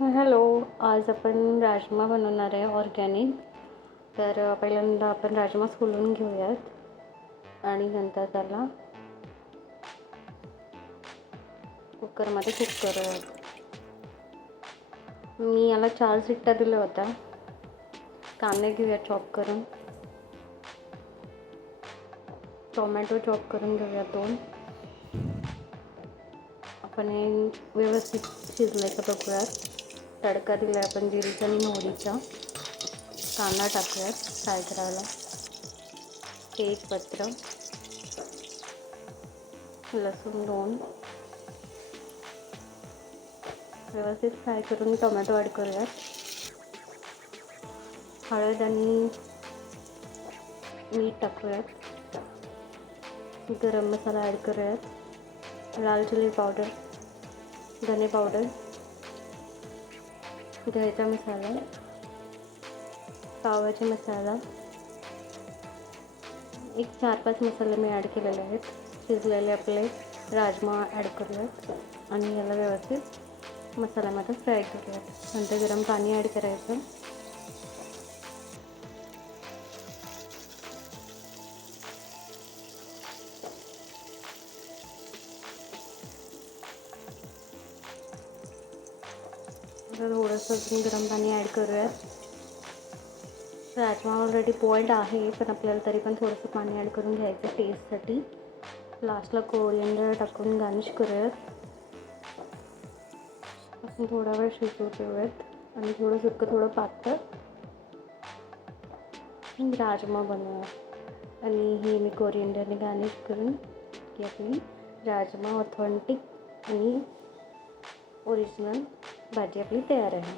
Hello. आज आपण राजमा बनवणार आहे ऑर्गॅनिक. तर पहिल्यांदा आपण राजमा सोलून घेऊयात आणि नंतर त्याला कुकरमध्ये कुक करूयात. मी याला 4 शिट्ट्या दिल्या होत्या. कांदे घेऊया चॉप करून, टोमॅटो चॉप करून घेऊया 2. आपण हे व्यवस्थित शिजल्याचं बघूयात. तडका दिला आपण जिरीचा आणि मोहरीचा. कांदा टाकूयात फ्राय करायला. तेजपत्र, लसूण 2 व्यवस्थित फ्राय करून टोमॅटो ॲड करूयात. हळद आणि मीठ टाकूयात. गरम मसाला ॲड करूयात. लाल चिली पावडर, धने पावडर, दह्याचा मसाला, पावभाजी मसाला, एक 4-5 मसाले मी ॲड केलेले आहेत. शिजलेले आपले राजमा ॲड करूयात आणि याला व्यवस्थित मसाल्यामध्ये फ्राय करूयात. नंतर गरम पाणी ॲड करायचं. थोडंसं अजून गरम पाणी ॲड करूयात. राजमा ऑलरेडी बॉइल्ड आहे, पण आपल्याला तरी पण थोडंसं पाणी ॲड करून घ्यायचं टेस्टसाठी. लास्टला कोरिएंडर टाकून गार्निश करूयात. आपण थोडा वेळ शिजवू देऊयात आणि थोडं सुकं थोडं पातळ राजमा बनवूया. आणि ही मी कोरिएंडरने गार्निश करून की आपली राजमा ऑथेंटिक आणि ओरिजिनल भाजी आपली तयार आहे.